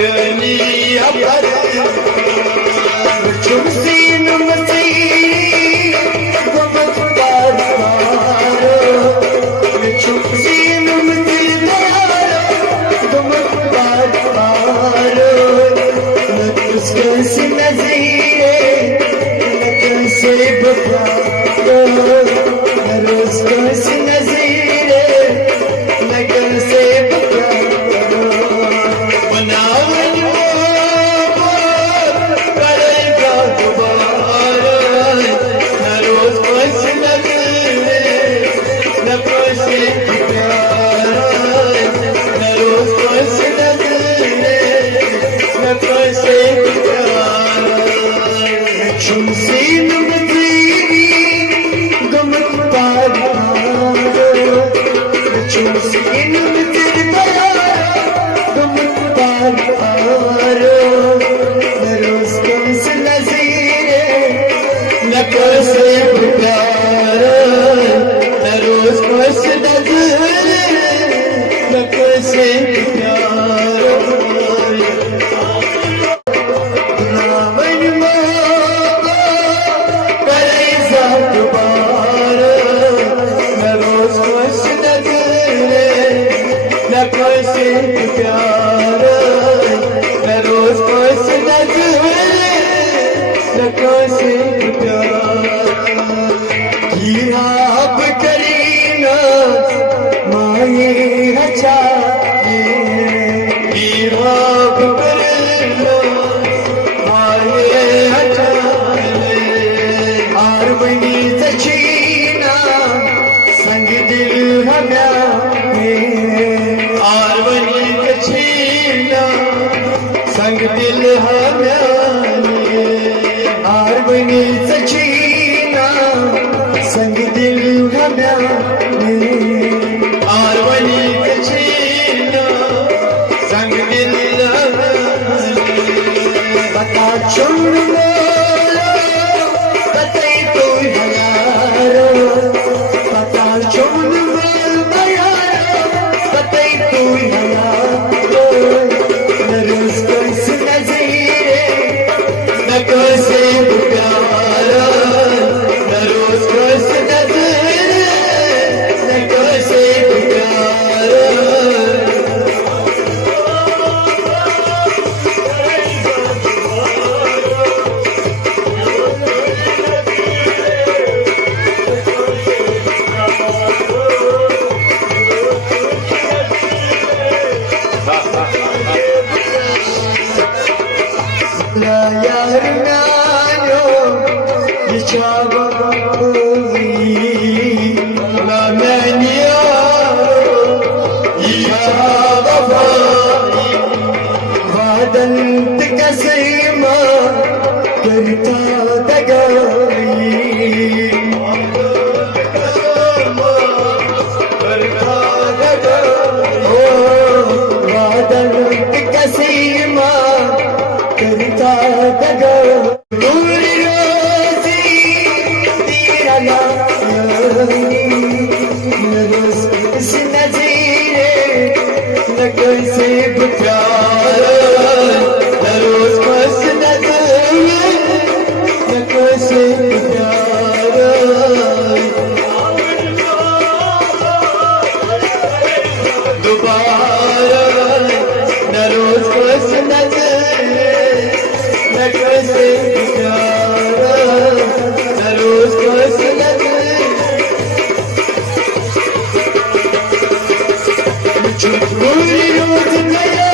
Chani Şemsin mutini Gamut parharo Şemsin mutini Gamut parharo Naroz kams nazire Nakase pyara Naroz kams nazire Nakase pyara संग दिल हम्याने आरवनी सचीना संग दिल हम्याने आरवनी सचीना संग दिल हम्याने बता चुन मोला बतई तू हयारो बता चुन मोला यारो बतई तू हयारो Nakase pyara Naroz kos nazire Nakase pyara La yarnayo yichabavi la meniya yichabavi vadant kasima karta dagayi karta dagayi vadant kasima करता दगा पूरी रोज़ी तेरा नानी नरोज़ इस नज़ीरे नगर से प्यारा नरोज़ बस नज़ीरे नगर से प्यारा दोबारा नरोज़ बस नज़ीरे Nakase pyara Naroz kos nazire Chupuri roz gaya